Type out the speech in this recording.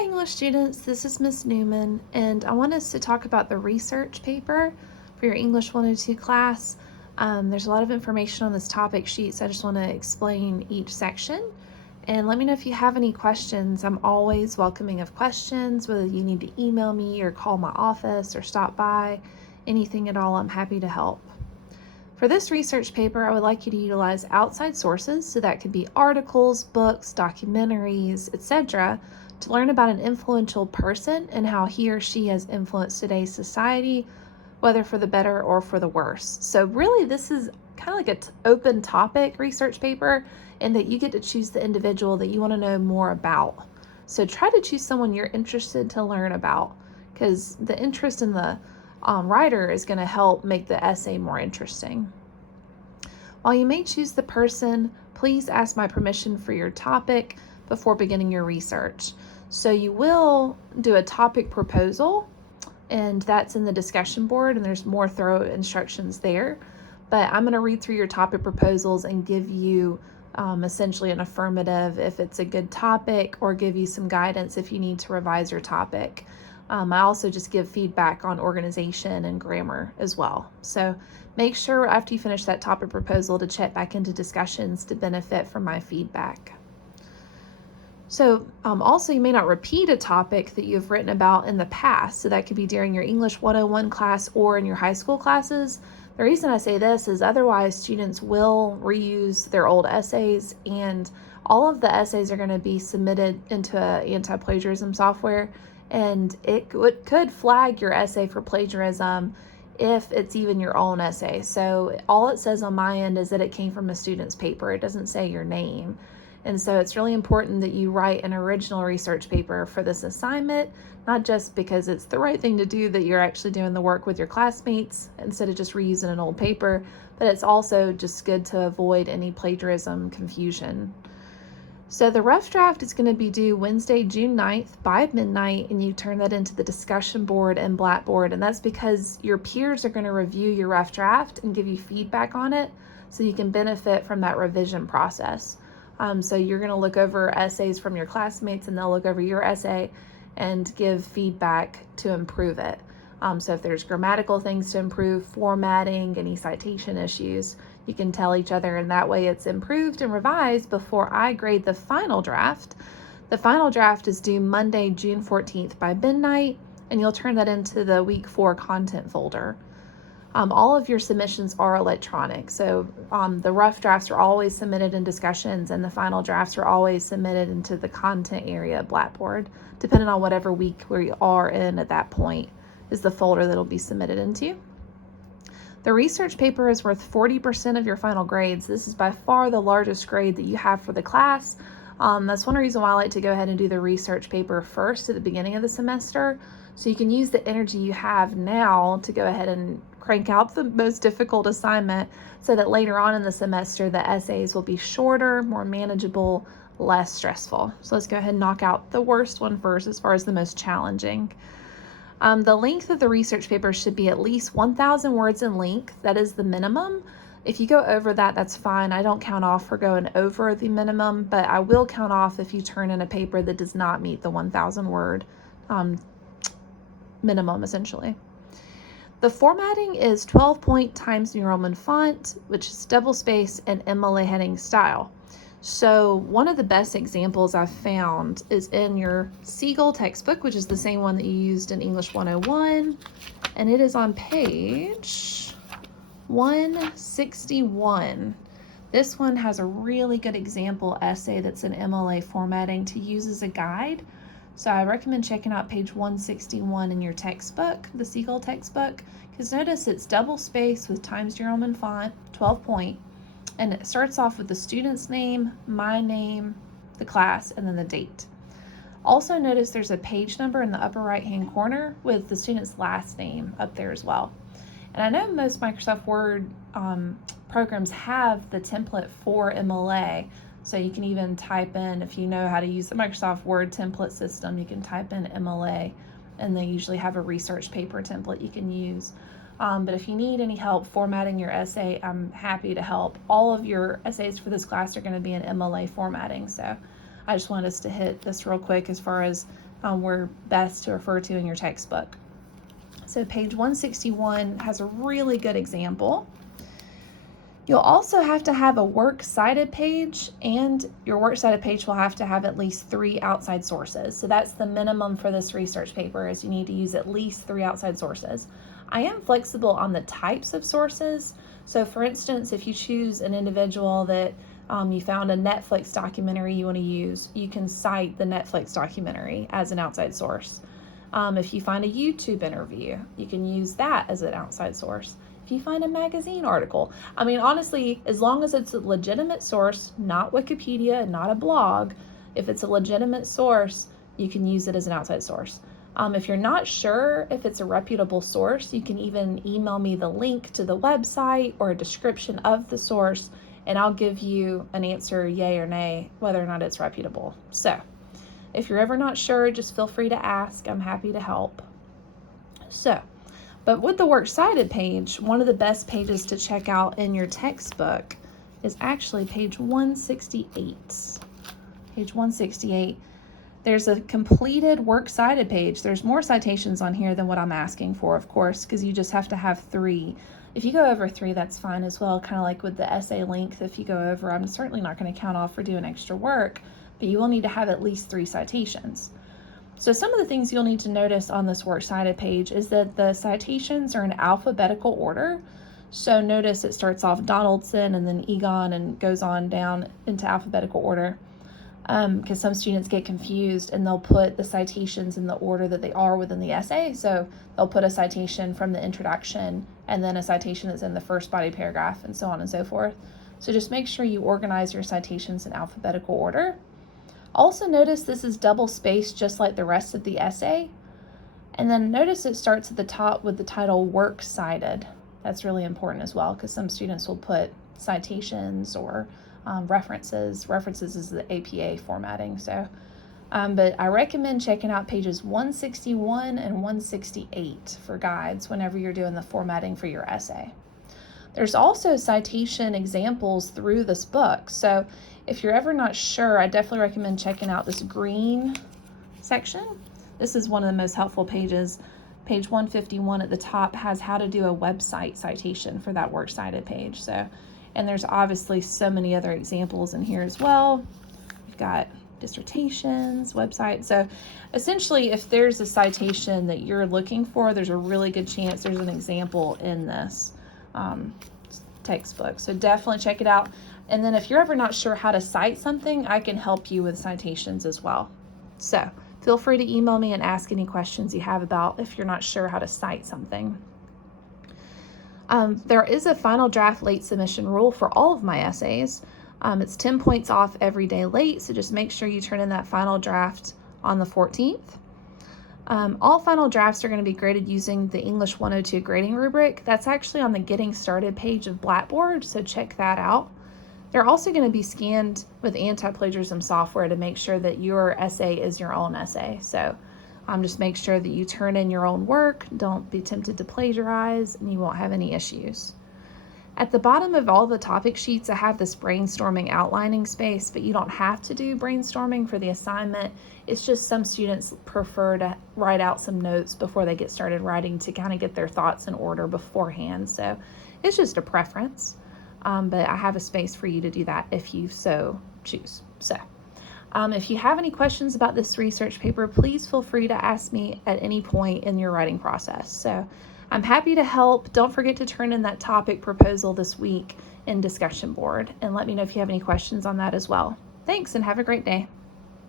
Hi English students, this is Miss Newman, and I want us to talk about the research paper for your English 102 class. There's a lot of information on this topic sheet, so I just want to explain each section. And let me know if you have any questions. I'm always welcoming of questions, whether you need to email me or call my office or stop by, anything at all, I'm happy to help. For this research paper, I would like you to utilize outside sources, so that could be articles, books, documentaries, etc., to learn about an influential person and how he or she has influenced today's society, whether for the better or for the worse. So really, this is kind of like an open topic research paper, in that you get to choose the individual that you want to know more about. So try to choose someone you're interested to learn about, because the interest in the writer is going to help make the essay more interesting. While you may choose the person, please ask my permission for your topic before beginning your research. So you will do a topic proposal, and that's in the discussion board, and there's more thorough instructions there. But I'm going to read through your topic proposals and give you essentially an affirmative if it's a good topic, or give you some guidance if you need to revise your topic. I also just give feedback on organization and grammar as well. So make sure after you finish that topic proposal to check back into discussions to benefit from my feedback. So also, you may not repeat a topic that you've written about in the past. So that could be during your English 101 class or in your high school classes. The reason I say this is otherwise students will reuse their old essays, and all of the essays are going to be submitted into anti-plagiarism software, and it could flag your essay for plagiarism if it's even your own essay. So all it says on my end is that it came from a student's paper. It doesn't say your name. And so it's really important that you write an original research paper for this assignment, not just because it's the right thing to do, that you're actually doing the work with your classmates instead of just reusing an old paper, but it's also just good to avoid any plagiarism confusion. So the rough draft is going to be due Wednesday, June 9th by midnight, and you turn that into the discussion board and Blackboard, and that's because your peers are going to review your rough draft and give you feedback on it, so you can benefit from that revision process. So you're going to look over essays from your classmates, and they'll look over your essay and give feedback to improve it. So if there's grammatical things to improve, formatting, any citation issues, you can tell each other, and that way it's improved and revised before I grade the final draft. The final draft is due Monday, June 14th by midnight, and you'll turn that into the week 4 content folder. All of your submissions are electronic, so the rough drafts are always submitted in discussions, and the final drafts are always submitted into the content area Blackboard, depending on whatever week we are in at that point is the folder that'll be submitted into. The research paper is worth 40% of your final grades. This is by far the largest grade that you have for the class. That's one reason why I like to go ahead and do the research paper first at the beginning of the semester, so you can use the energy you have now to go ahead and crank out the most difficult assignment, so that later on in the semester the essays will be shorter, more manageable, less stressful. So let's go ahead and knock out the worst one first as far as the most challenging. The length of the research paper should be at least 1,000 words in length. That is the minimum. If you go over that, that's fine. I don't count off for going over the minimum, but I will count off if you turn in a paper that does not meet the 1,000 word minimum, essentially. The formatting is 12-point Times New Roman font, which is double space and MLA heading style. So one of the best examples I've found is in your Siegel textbook, which is the same one that you used in English 101, and it is on page 161. This one has a really good example essay that's in MLA formatting to use as a guide. So I recommend checking out page 161 in your textbook, the Siegel textbook, because notice it's double space with Times New Roman font, 12-point, and it starts off with the student's name, my name, the class, and then the date. Also notice there's a page number in the upper right-hand corner with the student's last name up there as well. And I know most Microsoft Word programs have the template for MLA, so you can even type in, if you know how to use the Microsoft Word template system, you can type in MLA, and they usually have a research paper template you can use. But if you need any help formatting your essay, I'm happy to help. All of your essays for this class are going to be in MLA formatting, so I just wanted us to hit this real quick as far as were best to refer to in your textbook. So page 161 has a really good example. You'll also have to have a works cited page, and your works cited page will have to have at least 3 outside sources. So that's the minimum for this research paper, is you need to use at least 3 outside sources. I am flexible on the types of sources. So for instance, if you choose an individual that you found a Netflix documentary you want to use, you can cite the Netflix documentary as an outside source. If you find a YouTube interview, you can use that as an outside source. If you find a magazine article, I mean, honestly, as long as it's a legitimate source, not Wikipedia, not a blog, if it's a legitimate source, you can use it as an outside source. If you're not sure if it's a reputable source, you can even email me the link to the website or a description of the source, and I'll give you an answer, yay or nay, whether or not it's reputable. So if you're ever not sure, just feel free to ask. I'm happy to help. But with the works cited page, one of the best pages to check out in your textbook is actually page 168. Page 168. There's a completed works cited page. There's more citations on here than what I'm asking for, of course, because you just have to have 3. If you go over 3, that's fine as well. Kind of like with the essay length, if you go over, I'm certainly not going to count off for doing extra work, but you will need to have at least 3 citations. So some of the things you'll need to notice on this works cited page is that the citations are in alphabetical order. So notice it starts off Donaldson and then Egon and goes on down into alphabetical order, because some students get confused and they'll put the citations in the order that they are within the essay. So they'll put a citation from the introduction and then a citation that's in the first body paragraph and so on and so forth. So just make sure you organize your citations in alphabetical order. Also notice this is double spaced just like the rest of the essay. And then notice it starts at the top with the title Works Cited. That's really important as well, because some students will put citations or references. References is the APA formatting. So, but I recommend checking out pages 161 and 168 for guides whenever you're doing the formatting for your essay. There's also citation examples through this book. So if you're ever not sure, I definitely recommend checking out this green section. This is one of the most helpful pages. Page 151 at the top has how to do a website citation for that works cited page. So, and there's obviously so many other examples in here as well. We've got dissertations, websites. So essentially, if there's a citation that you're looking for, there's a really good chance there's an example in this textbook. So definitely check it out. And then if you're ever not sure how to cite something, I can help you with citations as well. So feel free to email me and ask any questions you have about if you're not sure how to cite something. There is a final draft late submission rule for all of my essays. It's 10 points off every day late, so just make sure you turn in that final draft on the 14th. All final drafts are going to be graded using the English 102 grading rubric. That's actually on the Getting Started page of Blackboard, so check that out. They're also going to be scanned with anti-plagiarism software to make sure that your essay is your own essay. So just make sure that you turn in your own work, don't be tempted to plagiarize, and you won't have any issues. At the bottom of all the topic sheets, I have this brainstorming outlining space, but you don't have to do brainstorming for the assignment. It's just some students prefer to write out some notes before they get started writing to kind of get their thoughts in order beforehand. So it's just a preference, but I have a space for you to do that if you so choose. So if you have any questions about this research paper, please feel free to ask me at any point in your writing process. So I'm happy to help. Don't forget to turn in that topic proposal this week in discussion board and let me know if you have any questions on that as well. Thanks and have a great day.